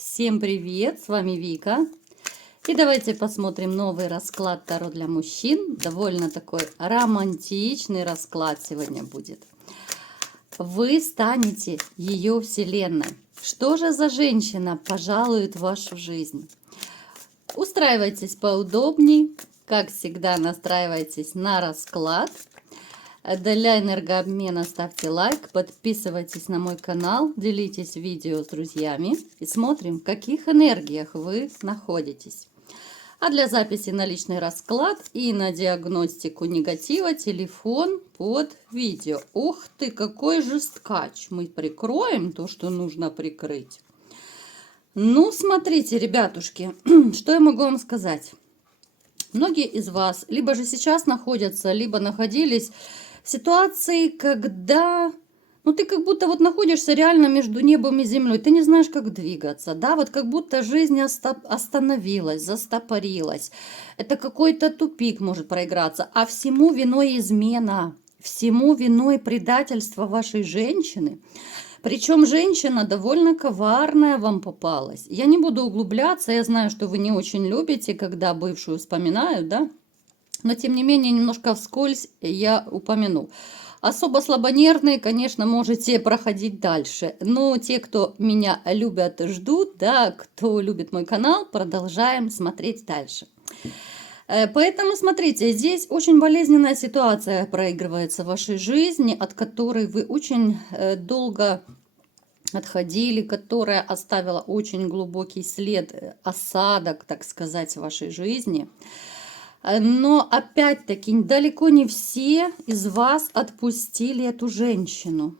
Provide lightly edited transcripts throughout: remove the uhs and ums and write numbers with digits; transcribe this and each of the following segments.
Всем привет, с вами Вика. И давайте посмотрим новый расклад Таро для мужчин. Довольно такой романтичный расклад сегодня будет. Вы станете ее вселенной. Что же за женщина пожалует в вашу жизнь? Устраивайтесь поудобней. Как всегда, настраивайтесь на расклад. Для энергообмена ставьте лайк, подписывайтесь на мой канал, делитесь видео с друзьями и смотрим, в каких энергиях вы находитесь. А для записи на личный расклад и на диагностику негатива телефон под видео. Ух ты, какой же скач! Мы прикроем то, что нужно прикрыть. Ну, смотрите, ребятушки, что я могу вам сказать? Многие из вас либо же сейчас находятся, либо находились в ситуации, когда, ты как будто вот находишься реально между небом и землей. Ты не знаешь, как двигаться, да, вот как будто жизнь остановилась, застопорилась. Это какой-то тупик может проиграться, а всему виной измена, всему виной предательство вашей женщины. Причем женщина довольно коварная вам попалась. Я не буду углубляться, я знаю, что вы не очень любите, когда бывшую вспоминают, да? Но, тем не менее, немножко вскользь я упомяну. Особо слабонервные, конечно, можете проходить дальше. Но те, кто меня любят и ждут, да, кто любит мой канал, продолжаем смотреть дальше. Поэтому, смотрите, здесь очень болезненная ситуация проигрывается в вашей жизни, от которой вы очень долго отходили, которая оставила очень глубокий след, осадок, так сказать, в вашей жизни. Но опять-таки далеко не все из вас отпустили эту женщину.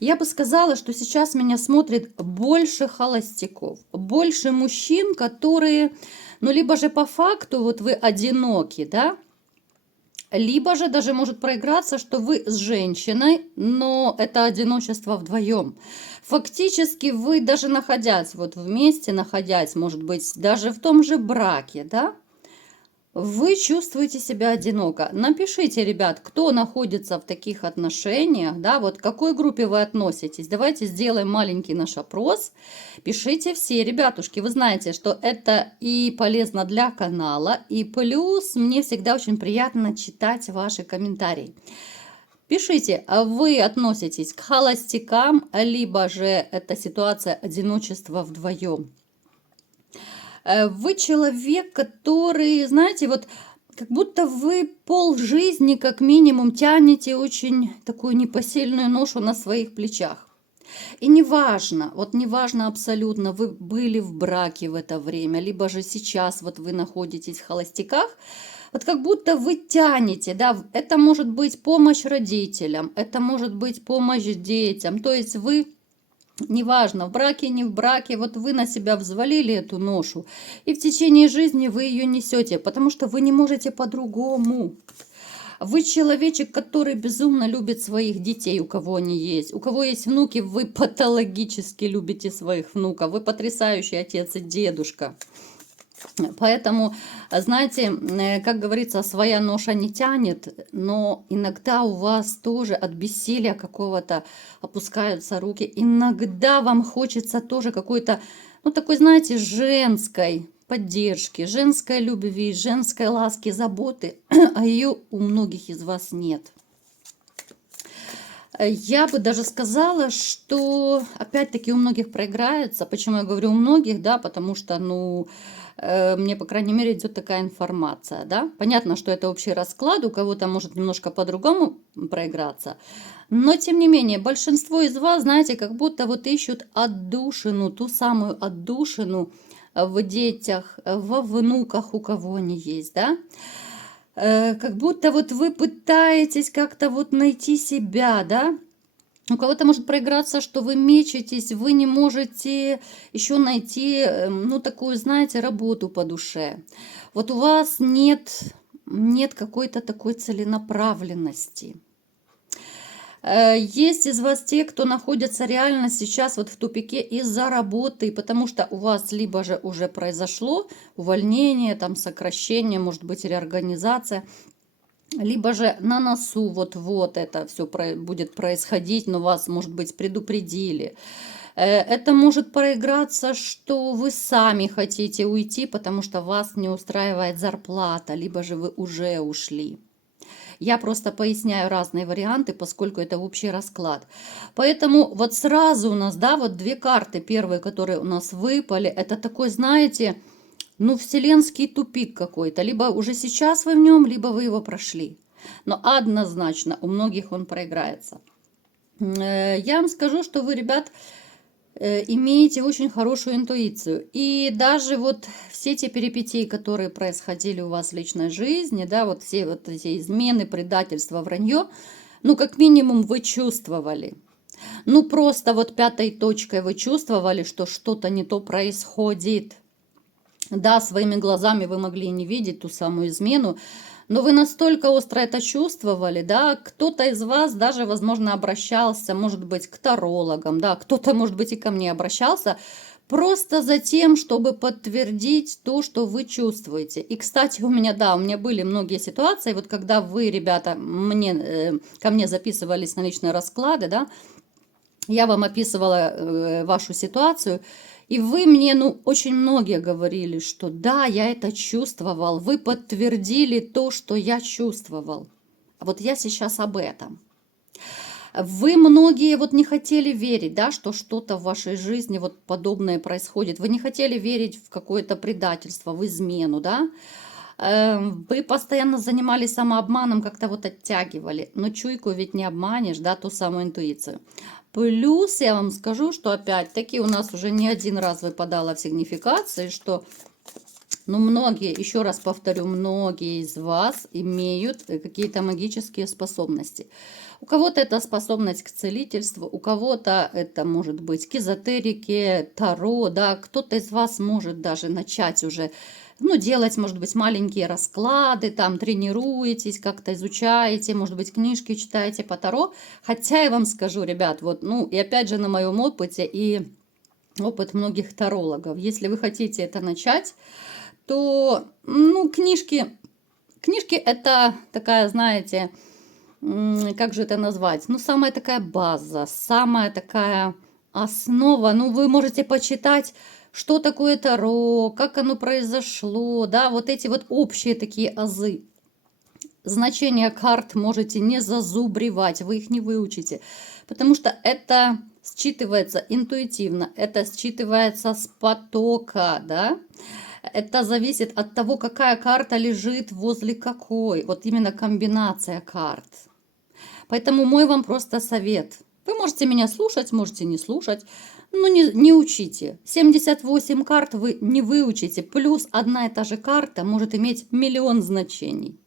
Я бы сказала, что сейчас меня смотрит больше холостяков, больше мужчин, которые, либо же по факту вот вы одиноки, да, либо же даже может проиграться, что вы с женщиной, но это одиночество вдвоем. Фактически вы даже находясь вот вместе, находясь, может быть, даже в том же браке, да, вы чувствуете себя одиноко. Напишите, ребят, кто находится в таких отношениях, да, вот к какой группе вы относитесь. Давайте сделаем маленький наш опрос. Пишите все, ребятушки, вы знаете, что это и полезно для канала, и плюс мне всегда очень приятно читать ваши комментарии. Пишите, а вы относитесь к холостякам, либо же это ситуация одиночества вдвоем. Вы человек, который, знаете, вот как будто вы полжизни как минимум тянете очень такую непосильную ношу на своих плечах. И неважно, вот неважно абсолютно, вы были в браке в это время, либо же сейчас вот вы находитесь в холостяках, вот как будто вы тянете, да, это может быть помощь родителям, это может быть помощь детям, то есть вы... Неважно, в браке, не в браке, вот вы на себя взвалили эту ношу, и в течение жизни вы ее несете, потому что вы не можете по-другому. Вы человечек, который безумно любит своих детей, у кого они есть. У кого есть внуки, вы патологически любите своих внуков. Вы потрясающий отец и дедушка. Поэтому, знаете, как говорится, своя ноша не тянет, но иногда у вас тоже от бессилия какого-то опускаются руки. Иногда вам хочется тоже какой-то, такой, знаете, женской поддержки, женской любви, женской ласки, заботы, а ее у многих из вас нет. Я бы даже сказала, что опять-таки у многих проиграется. Почему я говорю у многих, да, потому что, мне, по крайней мере, идет такая информация, да. Понятно, что это общий расклад, у кого-то может немножко по-другому проиграться. Но, тем не менее, большинство из вас, знаете, как будто вот ищут отдушину, ту самую отдушину в детях, во внуках, у кого они есть, да. Как будто вот вы пытаетесь как-то вот найти себя, да. У кого-то может проиграться, что вы мечетесь, вы не можете еще найти, такую, знаете, работу по душе. Вот у вас нет какой-то такой целенаправленности. Есть из вас те, кто находится реально сейчас вот в тупике из-за работы, потому что у вас либо же уже произошло увольнение, там сокращение, может быть реорганизация, либо же на носу вот это все будет происходить, но вас, может быть, предупредили. Это может проиграться, что вы сами хотите уйти, потому что вас не устраивает зарплата, либо же вы уже ушли. Я просто поясняю разные варианты, поскольку это общий расклад. Поэтому вот сразу у нас, да, вот две карты первые, которые у нас выпали, это такой, знаете, ну, вселенский тупик какой-то. Либо уже сейчас вы в нем, либо вы его прошли. Но однозначно у многих он проиграется. Я вам скажу, что вы, ребят, имеете очень хорошую интуицию. И даже вот все те перипетии, которые происходили у вас в личной жизни, да, вот все вот эти измены, предательства, вранье, ну, как минимум, вы чувствовали. Ну, просто вот пятой точкой вы чувствовали, что что-то не то происходит. Да, своими глазами вы могли не видеть ту самую измену, но вы настолько остро это чувствовали, да, кто-то из вас даже, возможно, обращался, может быть, к тарологам, да, кто-то, может быть, и ко мне обращался, просто за тем, чтобы подтвердить то, что вы чувствуете. И, кстати, у меня, да, у меня были многие ситуации, вот когда вы, ребята, ко мне записывались на личные расклады, да, я вам описывала вашу ситуацию, и вы мне, ну, очень многие говорили, что да, я это чувствовал, вы подтвердили то, что я чувствовал. Вот я сейчас об этом. Вы многие вот не хотели верить, да, что что-то в вашей жизни вот подобное происходит. Вы не хотели верить в какое-то предательство, в измену, да. Вы постоянно занимались самообманом, как-то вот оттягивали. Но чуйку ведь не обманешь, да, ту самую интуицию. Плюс я вам скажу, что опять-таки у нас уже не один раз выпадало в сигнификации, что, ну, многие, еще раз повторю, многие из вас имеют какие-то магические способности. У кого-то это способность к целительству, у кого-то это может быть к эзотерике, таро, да, кто-то из вас может даже начать уже, ну, делать, может быть, маленькие расклады, там, тренируетесь, как-то изучаете, может быть, книжки читаете по таро. Хотя я вам скажу, ребят, вот, ну, и опять же на моем опыте и опыт многих тарологов, если вы хотите это начать, то, ну, книжки это такая, знаете, как же это назвать? Ну, самая такая база, самая такая основа. Ну, вы можете почитать, что такое таро, как оно произошло, да, вот эти вот общие такие азы. Значения карт можете не зазубривать, вы их не выучите, потому что это считывается интуитивно, это считывается с потока, да. Это зависит от того, какая карта лежит возле какой. Вот именно комбинация карт. Поэтому мой вам просто совет. Вы можете меня слушать, можете не слушать, но не учите. 78 карт вы не выучите, плюс одна и та же карта может иметь миллион значений.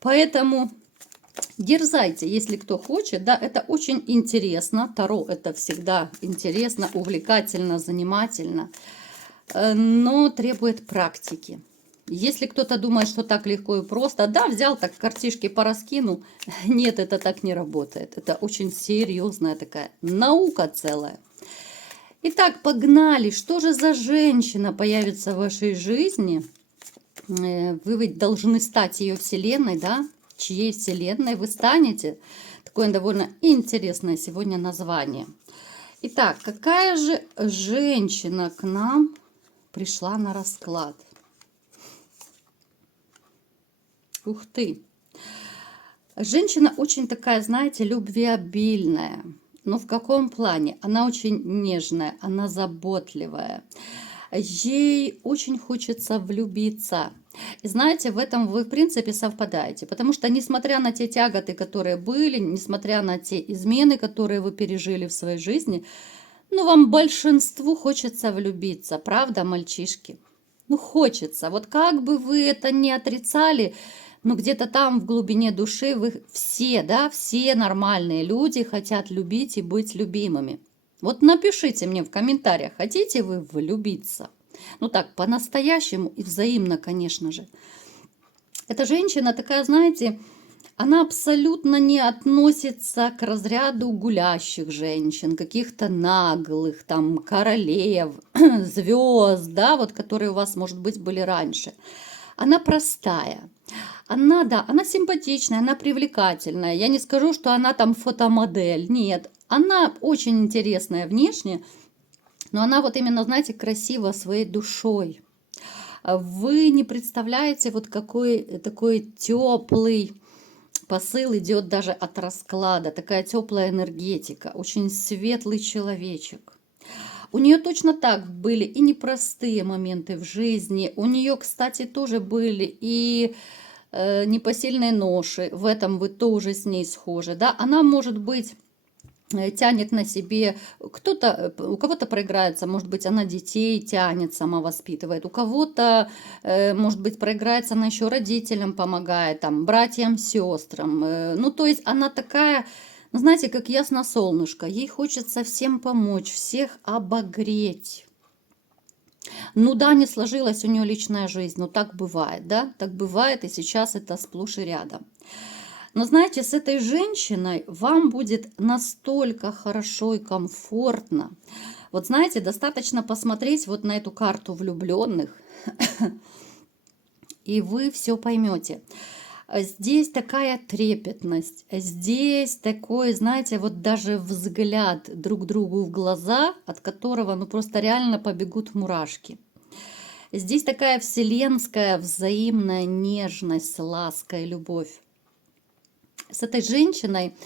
Поэтому дерзайте, если кто хочет. Да, это очень интересно. Таро это всегда интересно, увлекательно, занимательно, но требует практики. Если кто-то думает, что так легко и просто, да, взял так картишки пораскинул, нет, это так не работает. Это очень серьезная такая наука целая. Итак, погнали. Что же за женщина появится в вашей жизни? Вы ведь должны стать ее вселенной, да? Чьей вселенной вы станете? Такое довольно интересное сегодня название. Итак, какая же женщина к нам пришла на расклад? Ух ты! Женщина очень такая, знаете, любвеобильная. Но в каком плане? Она очень нежная, она заботливая. Ей очень хочется влюбиться. И знаете, в этом вы, в принципе, совпадаете. Потому что, несмотря на те тяготы, которые были, несмотря на те измены, которые вы пережили в своей жизни, ну, вам большинству хочется влюбиться. Правда, мальчишки? Ну, хочется. Вот как бы вы это ни отрицали, но где-то там в глубине души вы все, да, все нормальные люди хотят любить и быть любимыми. Вот напишите мне в комментариях, хотите вы влюбиться? Ну так, по-настоящему и взаимно, конечно же. Эта женщина такая, знаете, она абсолютно не относится к разряду гулящих женщин, каких-то наглых, там, королев, звезд, да, вот, которые у вас, может быть, были раньше. Она простая. Она, да, она симпатичная, она привлекательная. Я не скажу, что она там фотомодель. Нет, Она очень интересная внешне, но она вот именно, знаете, красива своей душой. Вы не представляете, вот какой такой теплый посыл идет даже от расклада, такая теплая энергетика, очень светлый человечек. У нее точно так были и непростые моменты в жизни. У нее, кстати, тоже были и непосильные ноши. В этом вы тоже с ней схожи. Да? Она, может быть, тянет на себе, кто-то, у кого-то проиграется, может быть, она детей тянет, сама воспитывает, у кого-то, может быть, проиграется, она еще родителям помогает, там, братьям, сестрам. Ну, то есть она такая, ну, знаете, как ясно солнышко, ей хочется всем помочь, всех обогреть. Ну да, не сложилась у нее личная жизнь, но так бывает, да, так бывает, и сейчас это сплошь и рядом. Но знаете, с этой женщиной вам будет настолько хорошо и комфортно. Вот знаете, достаточно посмотреть вот на эту карту влюбленных, и вы все поймете. Здесь такая трепетность, здесь такой, знаете, вот даже взгляд друг другу в глаза, от которого ну просто реально побегут мурашки. Здесь такая вселенская взаимная нежность, ласка и любовь. С этой женщиной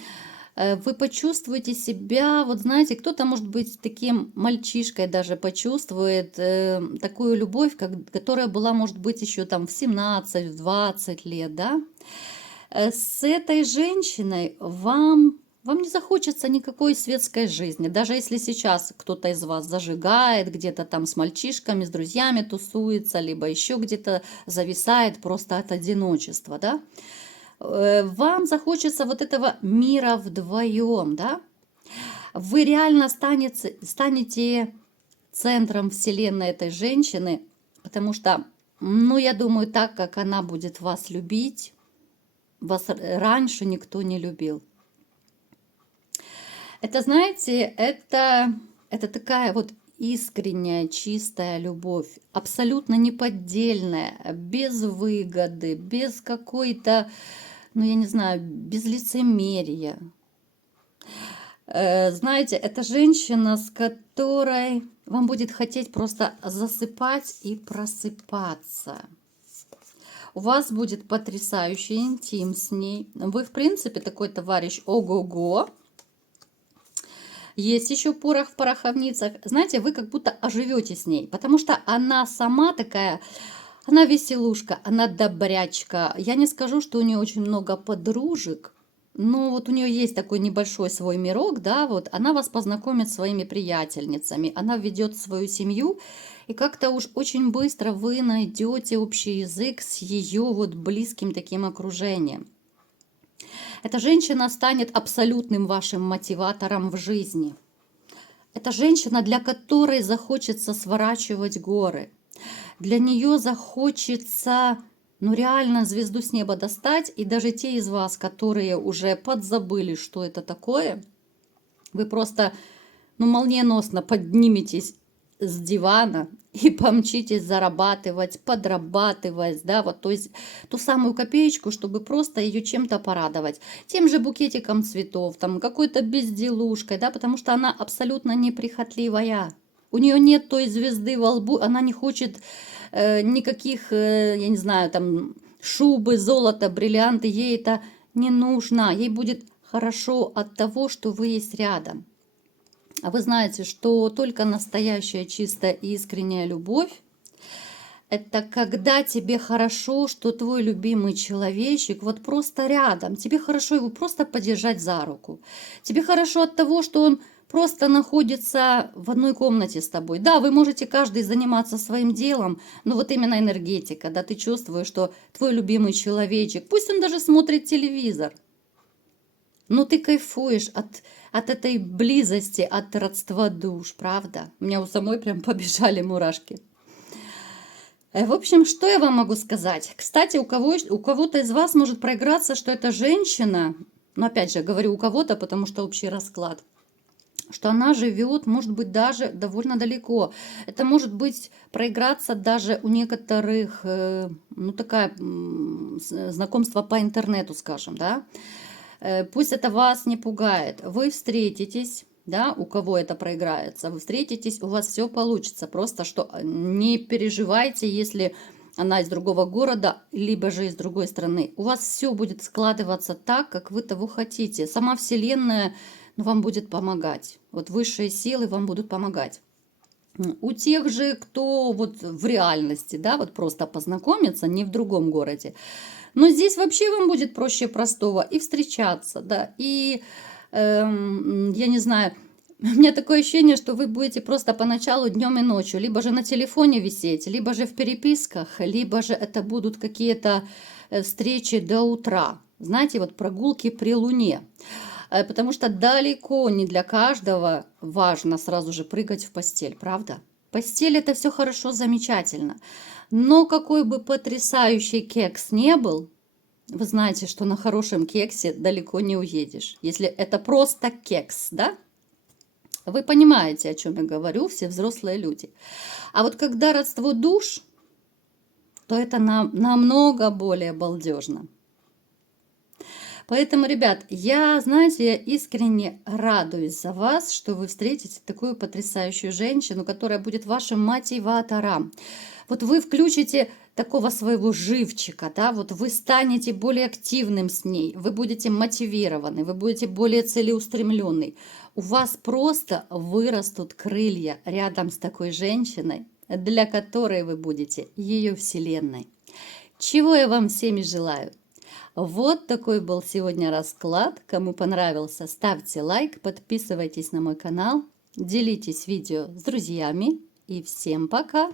вы почувствуете себя, вот знаете, кто-то, может быть, таким мальчишкой даже почувствует такую любовь, которая была, может быть, еще там в 17, в 20 лет, да. С этой женщиной вам не захочется никакой светской жизни. Даже если сейчас кто-то из вас зажигает, где-то там с мальчишками, с друзьями тусуется, либо еще где-то зависает просто от одиночества, да. Вам захочется вот этого мира вдвоем, да? Вы реально станете центром вселенной этой женщины, потому что, ну, я думаю, так как она будет вас любить, вас раньше никто не любил. Это, знаете, это такая вот искренняя, чистая любовь, абсолютно неподдельная, без выгоды, без какой-то, ну, я не знаю, без лицемерия. Знаете, это женщина, с которой вам будет хотеть просто засыпать и просыпаться. У вас будет потрясающий интим с ней. Вы, в принципе, такой товарищ ого-го. Есть еще порох в пороховницах. Знаете, вы как будто оживете с ней, потому что она сама такая, она веселушка, она добрячка. Я не скажу, что у нее очень много подружек, но вот у нее есть такой небольшой свой мирок, да, вот она вас познакомит с своими приятельницами, она ведет свою семью, и как-то уж очень быстро вы найдете общий язык с ее вот близким таким окружением. Эта женщина станет абсолютным вашим мотиватором в жизни. Это женщина, для которой захочется сворачивать горы. Для нее захочется, ну реально звезду с неба достать. И даже те из вас, которые уже подзабыли, что это такое, вы просто, ну, молниеносно подниметесь с дивана и помчитесь зарабатывать, подрабатывать, да, вот, то есть ту самую копеечку, чтобы просто ее чем-то порадовать, тем же букетиком цветов, там, какой-то безделушкой, да, потому что она абсолютно неприхотливая. У нее нет той звезды во лбу, она не хочет никаких, я не знаю, там, шубы, золота, бриллианты, ей это не нужно, ей будет хорошо от того, что вы есть рядом. А вы знаете, что только настоящая, чистая и искренняя любовь — это когда тебе хорошо, что твой любимый человечек вот просто рядом. Тебе хорошо его просто подержать за руку. Тебе хорошо от того, что он просто находится в одной комнате с тобой. Да, вы можете каждый заниматься своим делом, но вот именно энергетика, да, ты чувствуешь, что твой любимый человечек, пусть он даже смотрит телевизор, но ты кайфуешь от этой близости, от родства душ, правда? У меня у самой прям побежали мурашки. В общем, что я вам могу сказать? Кстати, у кого-то из вас может проиграться, что эта женщина, но опять же, говорю у кого-то, потому что общий расклад, что она живет, может быть, даже довольно далеко. Это может быть проиграться даже у некоторых, ну, такая знакомство по интернету, скажем, да. Пусть это вас не пугает. Вы встретитесь, да, у кого это проиграется, вы встретитесь, у вас все получится. Просто что не переживайте, если она из другого города, либо же из другой страны. У вас все будет складываться так, как вы того хотите. Сама Вселенная вам будет помогать. Вот высшие силы вам будут помогать. У тех же, кто вот в реальности, да, вот просто познакомиться, не в другом городе. Но здесь вообще вам будет проще простого и встречаться, да, и, я не знаю, у меня такое ощущение, что вы будете просто поначалу днем и ночью, либо же на телефоне висеть, либо же в переписках, либо же это будут какие-то встречи до утра. Знаете, вот прогулки при луне. Потому что далеко не для каждого важно сразу же прыгать в постель, правда? Постель это все хорошо, замечательно. Но какой бы потрясающий кекс не был, вы знаете, что на хорошем кексе далеко не уедешь. Если это просто кекс, да? Вы понимаете, о чем я говорю, все взрослые люди. А вот когда родство душ, то это намного более балдежно. Поэтому, ребят, знаете, я искренне радуюсь за вас, что вы встретите такую потрясающую женщину, которая будет вашим мотиватором. Вот вы включите такого своего живчика, да, вот вы станете более активным с ней, вы будете мотивированы, вы будете более целеустремленный. У вас просто вырастут крылья рядом с такой женщиной, для которой вы будете ее вселенной. Чего я вам всеми желаю. Вот такой был сегодня расклад. Кому понравился, ставьте лайк, подписывайтесь на мой канал, делитесь видео с друзьями и всем пока!